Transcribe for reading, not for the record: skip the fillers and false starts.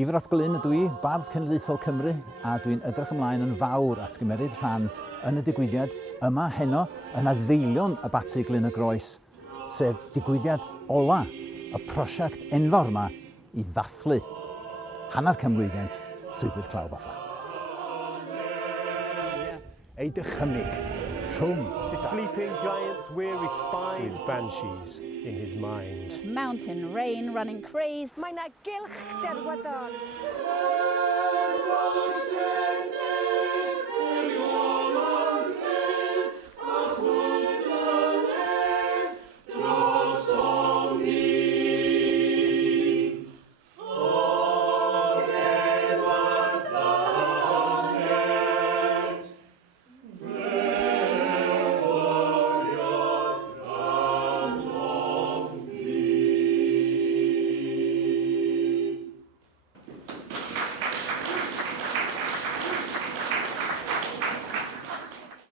Ifrap Glyn ydw i, bardd cenedlaethol Cymru, a dwi'n edrych ymlaen yn fawr at gymeryd rhan yn y digwyddiad yma heno yn adfeilion y Bati Glyn y Groes, sef digwyddiad ola, y prosiect enfawr yma i ddathlu hanner cymlwyddiant Llwybr Clawdd Offa. Ei dychymyg rhwng The sleeping giant's weary spine with banshees in his mind. Mountain rain running crazed. Mae 'na gylch derwyddon.